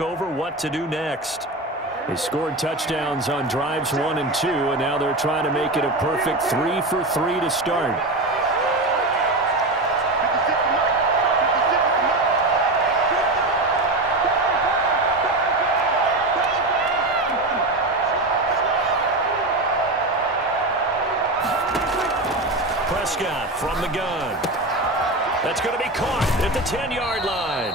over what to do next. They scored touchdowns on drives 1 and 2, and now they're trying to make it a perfect 3 for 3 to start. Prescott from the gun. That's going to be caught at the 10-yard line.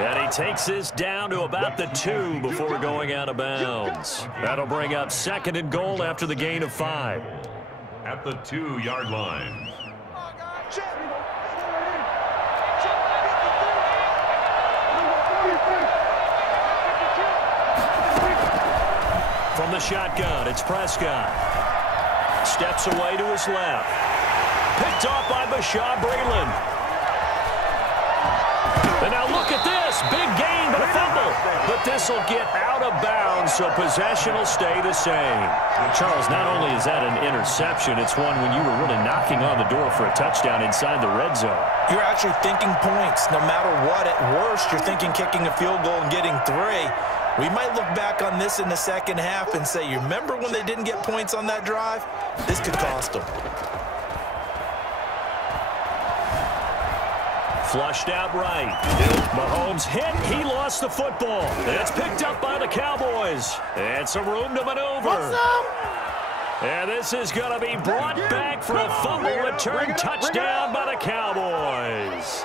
And he takes this down to about the 2 before going out of bounds. That'll bring up 2nd and goal after the gain of 5. At the 2-yard line. From the shotgun, it's Prescott. Steps away to his left. Picked off by Bashaw Breeland. And now look at this. Big gain, but a fumble. But this will get out of bounds, so possession will stay the same. Charles, not only is that an interception, it's one when you were really knocking on the door for a touchdown inside the red zone. You're actually thinking points. No matter what, at worst, you're thinking kicking a field goal and getting 3. We might look back on this in the second half and say, you remember when they didn't get points on that drive? This could cost them. Flushed out right. Mahomes hit. He lost the football. It's picked up by the Cowboys. And some room to maneuver. And this is going to be brought back for a fumble return touchdown by the Cowboys.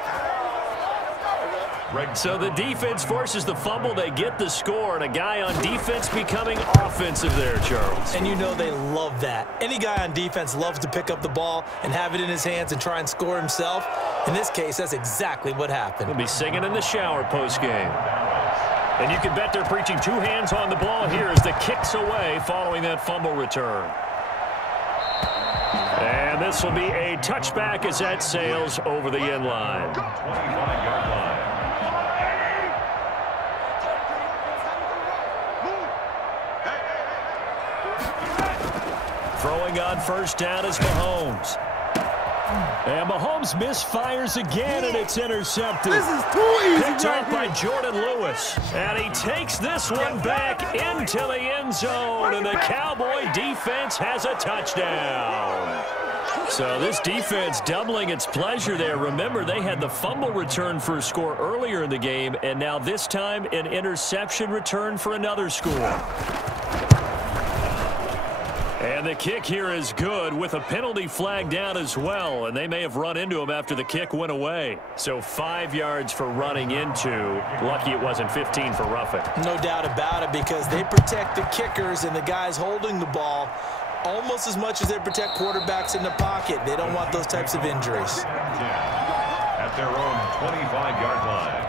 So the defense forces the fumble. They get the score, and a guy on defense becoming offensive there, Charles. And you know they love that. Any guy on defense loves to pick up the ball and have it in his hands and try and score himself. In this case, that's exactly what happened. He'll be singing in the shower post-game. And you can bet they're preaching 2 hands on the ball here as the kick's away following that fumble return. And this will be a touchback as that sails over the end line. 25-yard line. Throwing on first down is Mahomes. And Mahomes misfires again, and it's intercepted. This is too easy. Picked off by Jordan Lewis. And he takes this one back into the end zone, and the Cowboy defense has a touchdown. So this defense doubling its pleasure there. Remember, they had the fumble return for a score earlier in the game, and now this time an interception return for another score. And the kick here is good with a penalty flag down as well, and they may have run into him after the kick went away. So 5 yards for running into. Lucky it wasn't 15 for roughing. No doubt about it, because they protect the kickers and the guys holding the ball almost as much as they protect quarterbacks in the pocket. They don't want those types of injuries. At their own 25-yard line.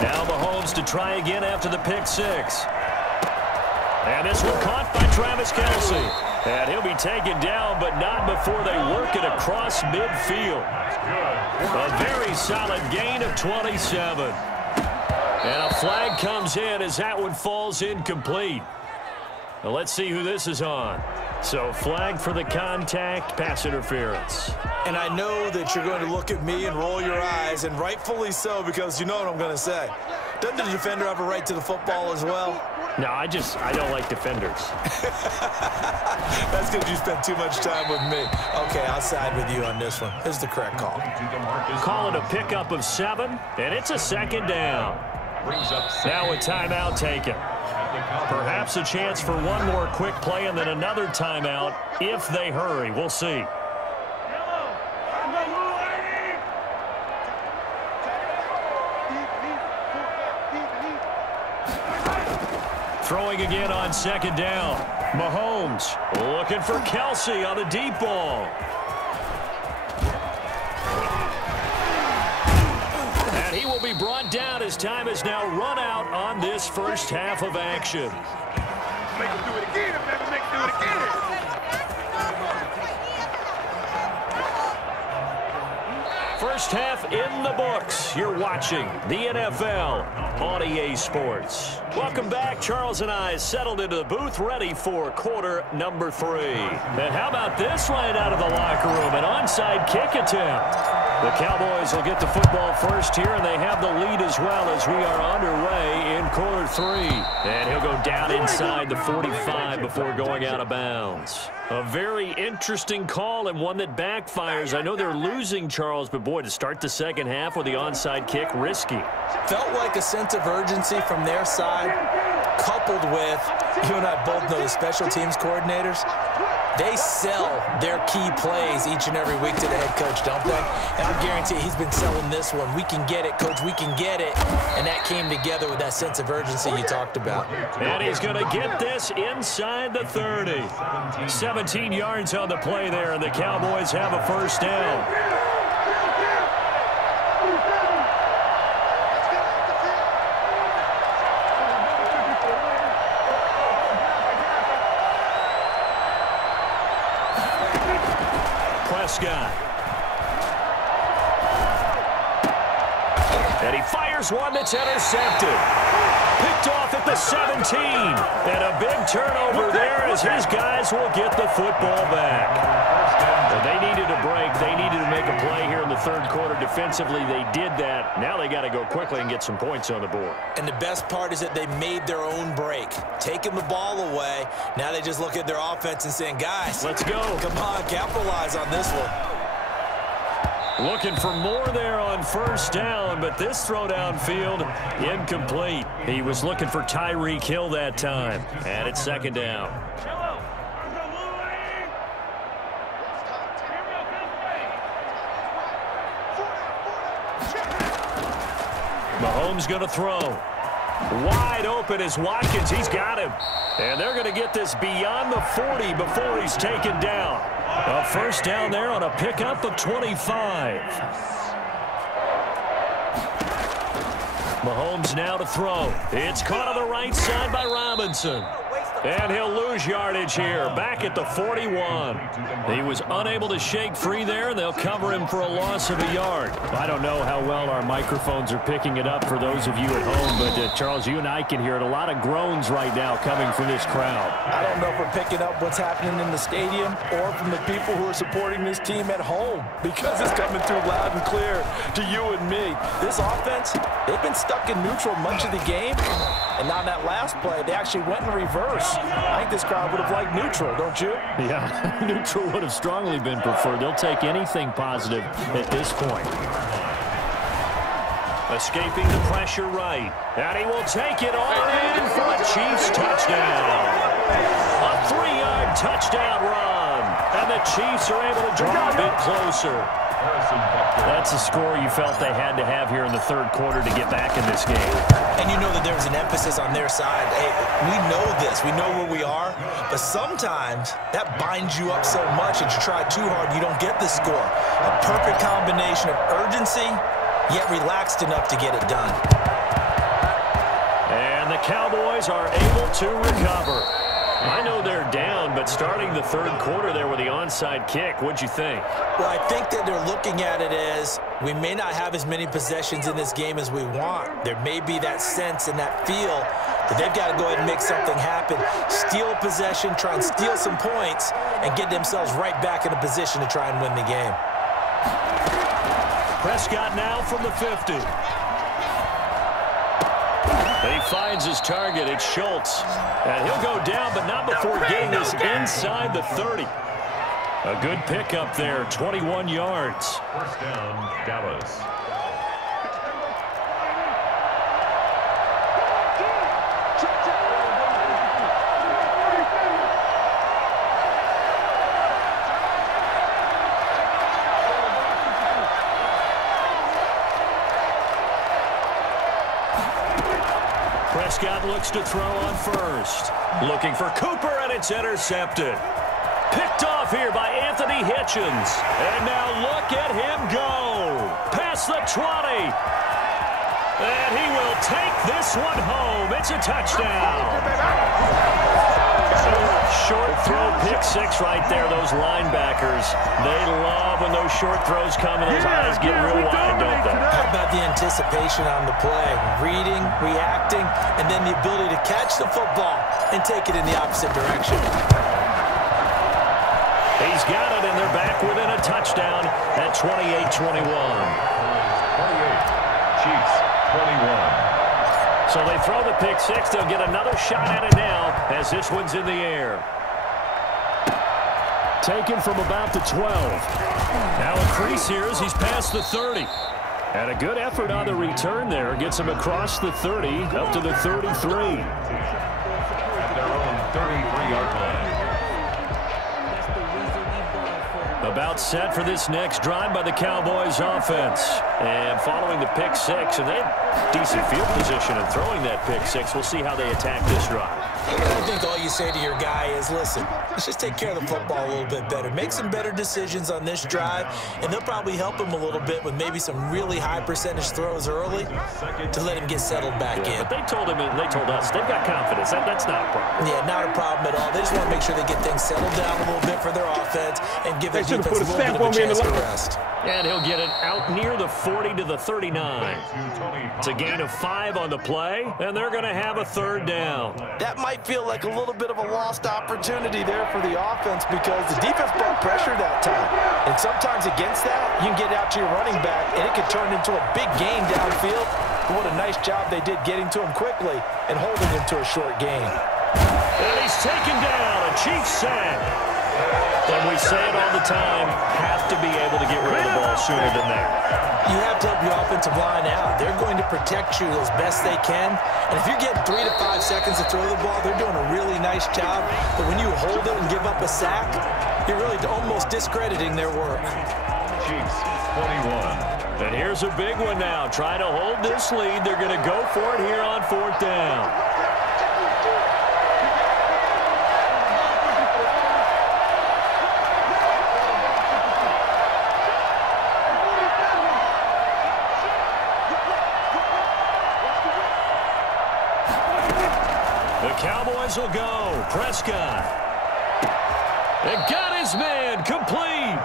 Now Mahomes to try again after the pick 6. And this one caught by Travis Kelce. And he'll be taken down, but not before they work it across midfield. A very solid gain of 27. And a flag comes in as that one falls incomplete. Now let's see who this is on. So flag for the contact, pass interference. And I know that you're going to look at me and roll your eyes, and rightfully so, because you know what I'm going to say. Doesn't the defender have a right to the football as well? No, I don't like defenders. That's because you spent too much time with me. Okay, I'll side with you on this one. This is the correct call. Call it a pickup of 7, and it's a 2nd down. Now a timeout taken. Perhaps a chance for one more quick play and then another timeout if they hurry. We'll see. Throwing again on 2nd down. Mahomes looking for Kelce on the deep ball. And he will be brought down as time has now run out on this first half of action. Make him do it again, baby. Make him do it again. First half in the books. You're watching the NFL on EA Sports. Welcome back. Charles and I settled into the booth, ready for quarter number 3. And how about this right out of the locker room? An onside kick attempt. The Cowboys will get the football first here, and they have the lead as well as we are underway in quarter 3. And he'll go down inside the 45 before going out of bounds. A very interesting call and one that backfires. I know they're losing, Charles, but boy, to start the second half with the onside kick, risky. Felt like a sense of urgency from their side, coupled with, you and I both know the special teams coordinators, they sell their key plays each and every week to the head coach, don't they? And I guarantee he's been selling this one. We can get it, coach, we can get it. And that came together with that sense of urgency you talked about. And he's going to get this inside the 30. 17 yards on the play there, and the Cowboys have a first down. Prescott. And he fires one that's intercepted. Picked off at the 17. And a big turnover there as his guys will get the football back. Well, they needed a break. They needed to make a play here in the third quarter defensively. They did that. Now they got to go quickly and get some points on the board. And the best part is that they made their own break. Taking the ball away. Now they just look at their offense and saying, guys, let's go. Come on, capitalize on this one. Looking for more there on first down, but this throw downfield incomplete. He was looking for Tyreek Hill that time. And it's second down. Mahomes going to throw. Wide open is Watkins. He's got him. And they're going to get this beyond the 40 before he's taken down. A first down there on a pickup of 25. Mahomes now to throw. It's caught on the right side by Robinson. And he'll lose yardage here, back at the 41. He was unable to shake free there, and they'll cover him for a loss of a yard. I don't know how well our microphones are picking it up for those of you at home, but Charles, you and I can hear it. A lot of groans right now coming from this crowd. I don't know if we're picking up what's happening in the stadium or from the people who are supporting this team at home, because it's coming through loud and clear to you and me. This offense, they've been stuck in neutral much of the game, and on that last play, they actually went in reverse. I think this crowd would have liked neutral, don't you? Yeah, neutral would have strongly been preferred. They'll take anything positive at this point. Escaping the pressure right. And he will take it all in for a Chiefs touchdown. A 3-yard touchdown run. And the Chiefs are able to draw a bit closer. That's a score you felt they had to have here in the third quarter to get back in this game. And you know that there was an emphasis on their side. Hey, we know this. We know where we are. But sometimes that binds you up so much that you try too hard, you don't get the score. A perfect combination of urgency, yet relaxed enough to get it done. And the Cowboys are able to recover. I know they're down, but starting the third quarter there with the onside kick, what'd you think? Well, I think that they're looking at it as we may not have as many possessions in this game as we want. There may be that sense and that feel that they've got to go ahead and make something happen. Steal a possession, try and steal some points, and get themselves right back in a position to try and win the game. Prescott now from the 50. He finds his target. It's Schultz. And he'll go down, but not before getting this inside the 30. A good pickup there, 21 yards. First down, Dallas. Prescott looks to throw on first. Looking for Cooper, and it's intercepted. Picked off here by Anthony Hitchens. And now look at him go. Past the 20. And he will take this one home. It's a touchdown. Short throw, pick six right there, those linebackers. They love when those short throws come and those eyes get real wide, don't they? How about the anticipation on the play? Reading, reacting, and then the ability to catch the football and take it in the opposite direction. He's got it, and they're back within a touchdown at 28-21. 28. Chiefs, 21. So they throw the pick six. They'll get another shot at it now as this one's in the air. Taken from about the 12. Now a crease here as he's past the 30. And a good effort on the return there. Gets him across the 30 up to the 33. At their own 33-yard line. About set for this next drive by the Cowboys offense. And following the pick six, and they have decent field position in throwing that pick six. We'll see how they attack this drive. I think all you say to your guy is, listen, let's just take care of the football a little bit better. Make some better decisions on this drive, and they'll probably help him a little bit with maybe some really high percentage throws early to let him get settled back in. But they told him, and they told us, they've got confidence. That's not a problem. Yeah, not a problem at all. They just want to make sure they get things settled down a little bit for their offense and give their defense a little bit of a chance to rest. And he'll get it out near the 40 to the 39. It's a gain of 5 on the play, and they're going to have a third down. That might feel like a little bit of a lost opportunity there for the offense because the defense brought pressure that time. And sometimes against that, you can get out to your running back, and it can turn into a big gain downfield. But what a nice job they did getting to him quickly and holding him to a short gain. And he's taken down, a Chiefs sack. And we say it all the time, have to be able to get rid of the ball sooner than that. You have to help your offensive line out. They're going to protect you as best they can. And if you're getting 3 to 5 seconds to throw the ball, they're doing a really nice job. But when you hold it and give up a sack, you're really almost discrediting their work. Chiefs, 21. And here's a big one now. Trying to hold this lead. They're going to go for it here on fourth down. Cowboys will go. Prescott. And got his man complete.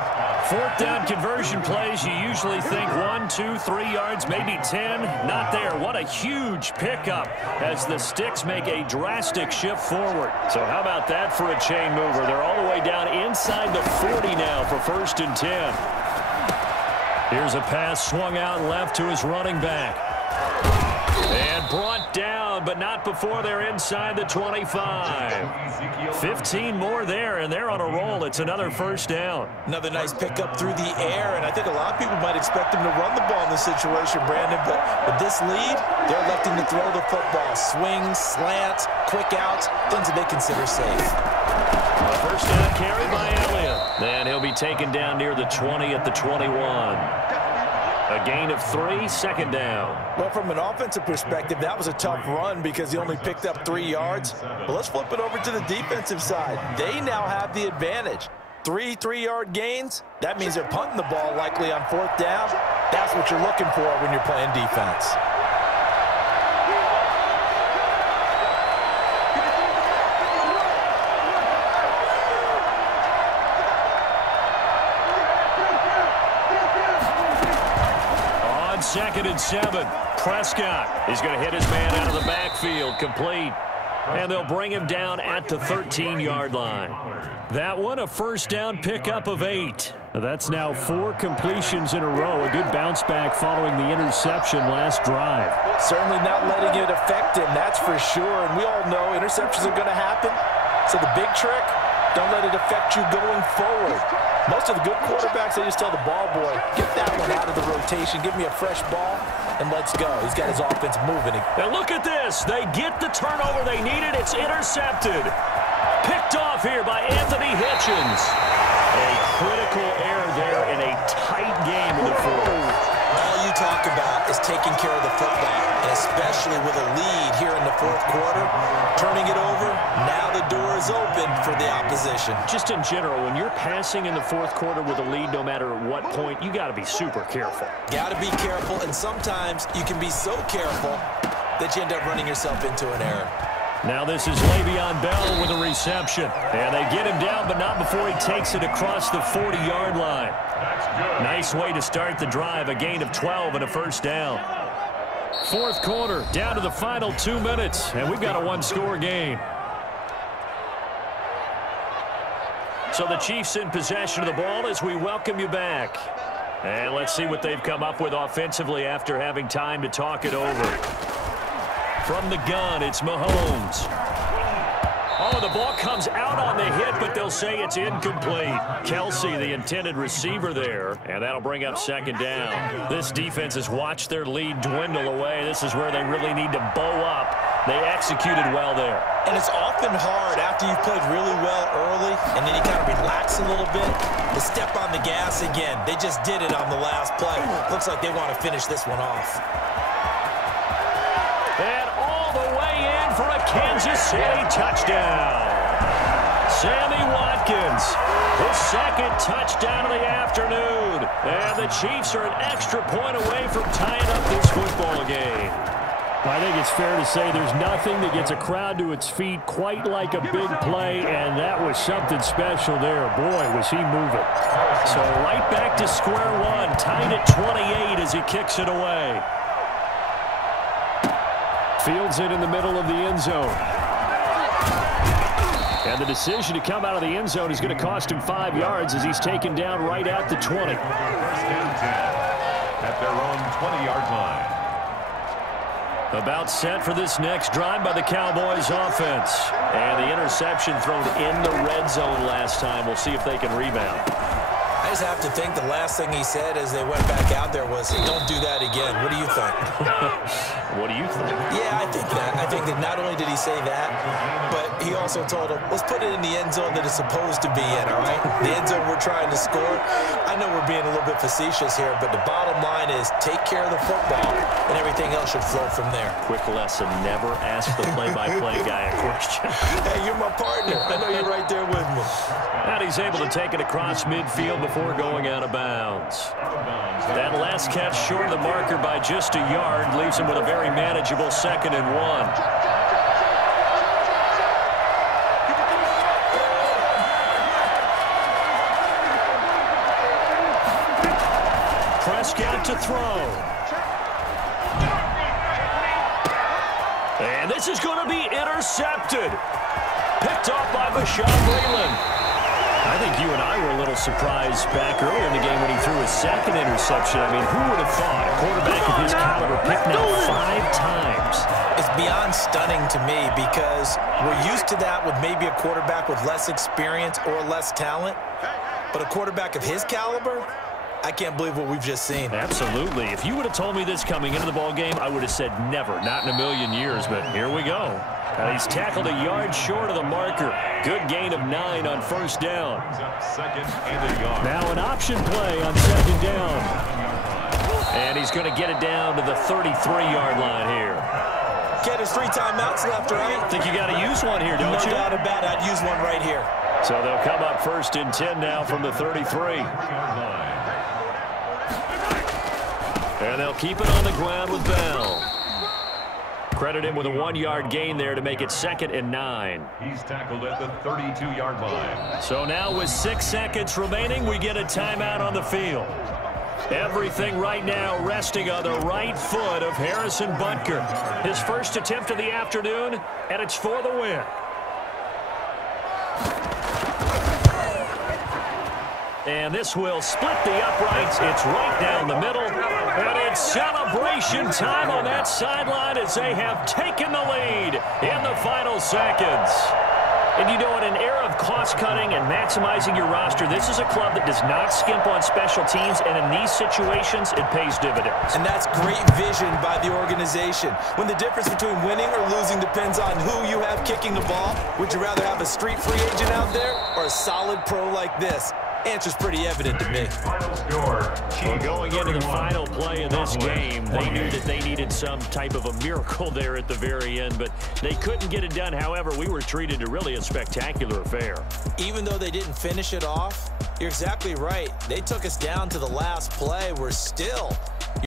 Fourth down conversion plays. You usually think 1, 2, 3 yards, maybe 10. Not there. What a huge pickup as the sticks make a drastic shift forward. So how about that for a chain mover? They're all the way down inside the 40 now for 1st and 10. Here's a pass swung out left to his running back. And brought down, but not before they're inside the 25. 15 more there, and they're on a roll. It's another first down. Another nice pickup through the air, and I think a lot of people might expect him to run the ball in this situation, Brandon, but with this lead, they're electing to throw the football. Swings, slants, quick outs, things that they consider safe. First down carry by Elliott. And he'll be taken down near the 20 at the 21. A gain of 3, second down. Well, from an offensive perspective, that was a tough run because he only picked up 3 yards. But let's flip it over to the defensive side. They now have the advantage. 3 3-yard gains, that means they're punting the ball likely on fourth down. That's what you're looking for when you're playing defense. Second and 7. Prescott is going to hit his man out of the backfield. Complete. And they'll bring him down at the 13-yard line. That one, a first down pickup of 8. That's now 4 completions in a row. A good bounce back following the interception last drive. Certainly not letting it affect him, that's for sure. And we all know interceptions are going to happen. So the big trick, don't let it affect you going forward. Most of the good quarterbacks, they just tell the ball boy, get that one out of the rotation, give me a fresh ball, and let's go. He's got his offense moving. Now look at this. They get the turnover they needed. It's intercepted. Picked off here by Anthony Hitchens. A critical error there in a tight game in the fourth. All you talk about is taking care of the football, and especially with a lead here in the fourth quarter, turning it over, now the door is open for the opposition. Just in general, when you're passing in the fourth quarter with a lead, no matter at what point, you got to be super careful. Got to be careful, and sometimes you can be so careful that you end up running yourself into an error. Now this is Le'Veon Bell with a reception. And they get him down, but not before he takes it across the 40-yard line. Nice way to start the drive, a gain of 12 and a first down. Fourth quarter, down to the final 2 minutes, and we've got a one-score game. So the Chiefs in possession of the ball as we welcome you back. And let's see what they've come up with offensively after having time to talk it over. From the gun, it's Mahomes. Oh, the ball comes out on the hit, but they'll say it's incomplete. Kelsey, the intended receiver there, and that'll bring up second down. This defense has watched their lead dwindle away. This is where they really need to bow up. They executed well there. And it's often hard after you've played really well early and then you kind of relax a little bit to step on the gas again. They just did it on the last play. Looks like they want to finish this one off. And all the way in for a Kansas City touchdown. Sammy Watkins, the second touchdown of the afternoon. And the Chiefs are an extra point away from tying up this football game. I think it's fair to say there's nothing that gets a crowd to its feet quite like a big play, and that was something special there. Boy, was he moving. So right back to square one, tied at 28 as he kicks it away. Fields it in the middle of the end zone. And the decision to come out of the end zone is going to cost him 5 yards as he's taken down right at the 20. First and 10 at their own 20-yard line. About set for this next drive by the Cowboys offense. And the interception thrown in the red zone last time. We'll see if they can rebound. I just have to think the last thing he said as they went back out there was, don't do that again. What do you think? What do you think? Yeah, I think that. I think that not only did he say that, but he also told him, let's put it in the end zone that it's supposed to be in, all right? The end zone we're trying to score. I know we're being a little bit facetious here, but the bottom line is take care of the football, and everything else should flow from there. Quick lesson, never ask the play-by-play guy a question. Hey, you're my partner. I know you're right there with me. And he's able to take it across midfield before going out of bounds. That last catch short of the marker by just a yard leaves him with a very manageable 2nd and 1. Prescott to throw. And this is going to be intercepted. Picked off by Bashaud Breeland. I think you and I were a little surprised back earlier in the game when he threw his second interception. I mean, who would have thought a quarterback of his caliber picked now 5 times? It's beyond stunning to me because we're used to that with maybe a quarterback with less experience or less talent. But a quarterback of his caliber, I can't believe what we've just seen. Absolutely. If you would have told me this coming into the ball game, I would have said never, not in a million years. But here we go. And he's tackled a yard short of the marker. Good gain of 9 on first down. Now an option play on second down. And he's going to get it down to the 33-yard line here. Get his 3 timeouts left, right? I think you got to use one here, don't you? No doubt about it. I'd use one right here. So they'll come up 1st and 10 now from the 33. And they'll keep it on the ground with Bell. Credit him with a 1-yard gain there to make it 2nd and 9. He's tackled at the 32-yard line. So now with 6 seconds remaining, we get a timeout on the field. Everything right now resting on the right foot of Harrison Butker. His first attempt of the afternoon, and it's for the win. And this will split the uprights. It's right down the middle. And it's celebration time on that sideline as they have taken the lead in the final seconds. And you know, in an era of cost-cutting and maximizing your roster, this is a club that does not skimp on special teams, and in these situations, it pays dividends. And that's great vision by the organization. When the difference between winning or losing depends on who you have kicking the ball, would you rather have a street free agent out there or a solid pro like this? Answer's pretty evident to me. Well, going into the final play of this game, they knew that they needed some type of a miracle there at the very end, but they couldn't get it done. However, we were treated to really a spectacular affair. Even though they didn't finish it off, you're exactly right. They took us down to the last play. We're still